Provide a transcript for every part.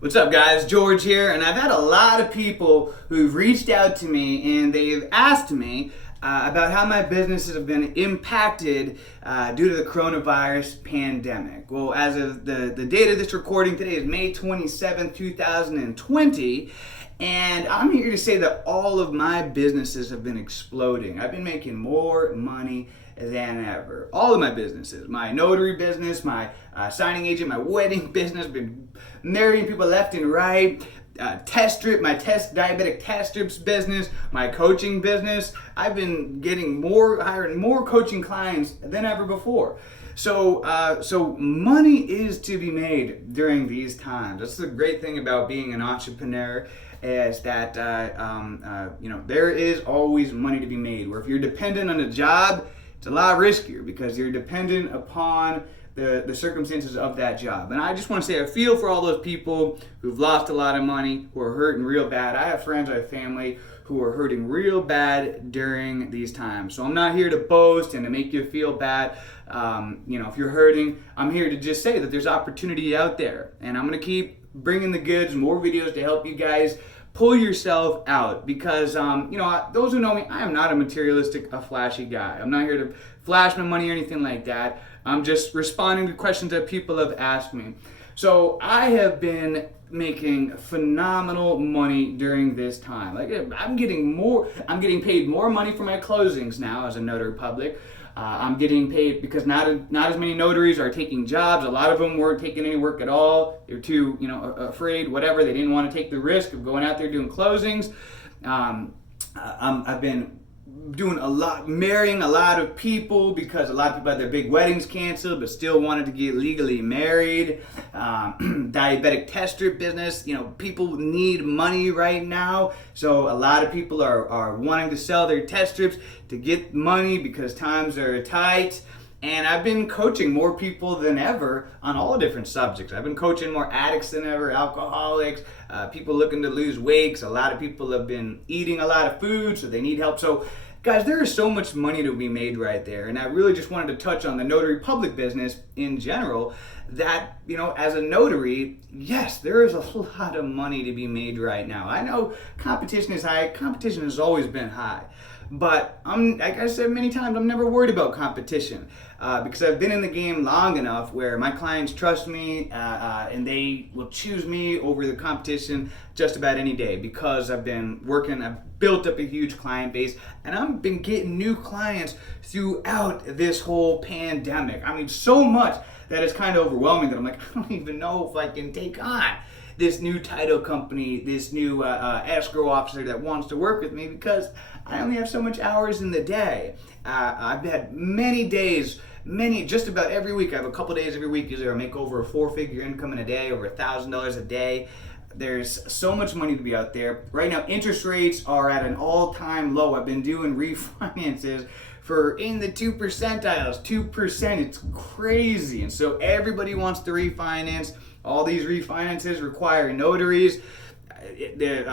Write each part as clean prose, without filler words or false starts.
What's up, guys? George here, and I've had a lot of people who've reached out to me and they've asked me about how my businesses have been impacted due to the coronavirus pandemic. Well, as of the date of this recording today is May 27th, 2020, and I'm here to say that all of my businesses have been exploding. I've been making more money than ever. All of my businesses, my notary business, my signing agent, my wedding business, been marrying people left and right, diabetic test strips business, my coaching business. I've been hiring more coaching clients than ever before. So money is to be made during these times. That's the great thing about being an entrepreneur, is that there is always money to be made. Where if you're dependent on a job, it's a lot riskier because you're dependent upon the circumstances of that job. And I just want to say I feel for all those people who've lost a lot of money, who are hurting real bad. I have friends, I have family who are hurting real bad during these times. So I'm not here to boast and to make you feel bad. If you're hurting, I'm here to just say that there's opportunity out there. And I'm going to keep bringing the goods, more videos to help you guys pull yourself out, because those who know me, I am not a materialistic, a flashy guy. I'm not here to flash my money or anything like that. I'm just responding to questions that people have asked me. So I have been making phenomenal money during this time. I'm getting paid more money for my closings now as a notary public. I'm getting paid because not as many notaries are taking jobs. A lot of them weren't taking any work at all. They're too afraid, whatever. They didn't want to take the risk of going out there doing closings. I've been marrying a lot of people because a lot of people had their big weddings canceled but still wanted to get legally married. Diabetic test strip business, people need money right now, so a lot of people are wanting to sell their test strips to get money because times are tight. And I've been coaching more people than ever on all different subjects. I've been coaching more addicts than ever, alcoholics, people looking to lose weight. A lot of people have been eating a lot of food, so they need help. So, guys, there is so much money to be made right there. And I really just wanted to touch on the notary public business in general, that, as a notary, yes, there is a lot of money to be made right now. I know competition is high. Competition has always been high. But like I said many times, I'm never worried about competition because I've been in the game long enough where my clients trust me and they will choose me over the competition just about any day, because I've been working, I've built up a huge client base, and I've been getting new clients throughout this whole pandemic. I mean, so much that it's kind of overwhelming that I'm like, I don't even know if I can take on this new title company, this new escrow officer that wants to work with me, because I only have so much hours in the day. I've had many days, just about every week. I have a couple days every week usually I make over a 4-figure income in a day, over $1,000 a day. There's so much money to be out there. Right now, interest rates are at an all-time low. I've been doing refinances for in the 2 percentiles, 2%. It's crazy. And so everybody wants to refinance. All these refinances require notaries. The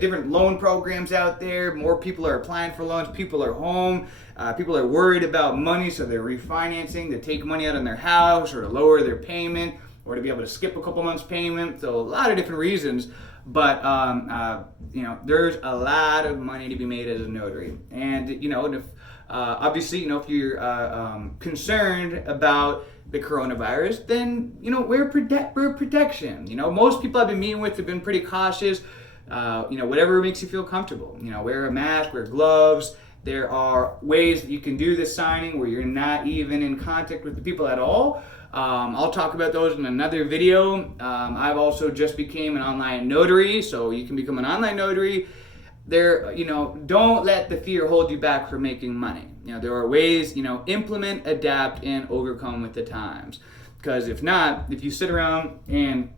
different loan programs out there, more people are applying for loans, people are home, people are worried about money, so they're refinancing to take money out on their house or to lower their payment or to be able to skip a couple months payment. So a lot of different reasons, but there's a lot of money to be made as a notary. And if if you're concerned about the coronavirus, then wear protection. Most people I've been meeting with have been pretty cautious. Whatever makes you feel comfortable. Wear a mask, wear gloves. There are ways that you can do this signing where you're not even in contact with the people at all. I'll talk about those in another video. I've also just became an online notary, so you can become an online notary. Don't let the fear hold you back from making money. There are ways, implement, adapt, and overcome with the times. Because if you sit around and,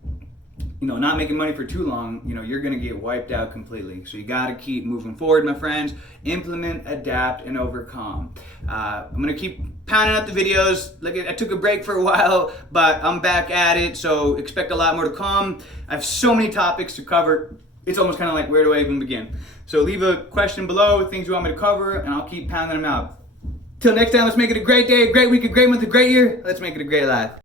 not making money for too long, you're going to get wiped out completely. So you got to keep moving forward, my friends. Implement, adapt, and overcome. I'm going to keep pounding out the videos. I took a break for a while, but I'm back at it. So expect a lot more to come. I have so many topics to cover. It's almost kind of like, where do I even begin? So leave a question below, things you want me to cover, and I'll keep pounding them out. Till next time, let's make it a great day, a great week, a great month, a great year. Let's make it a great life.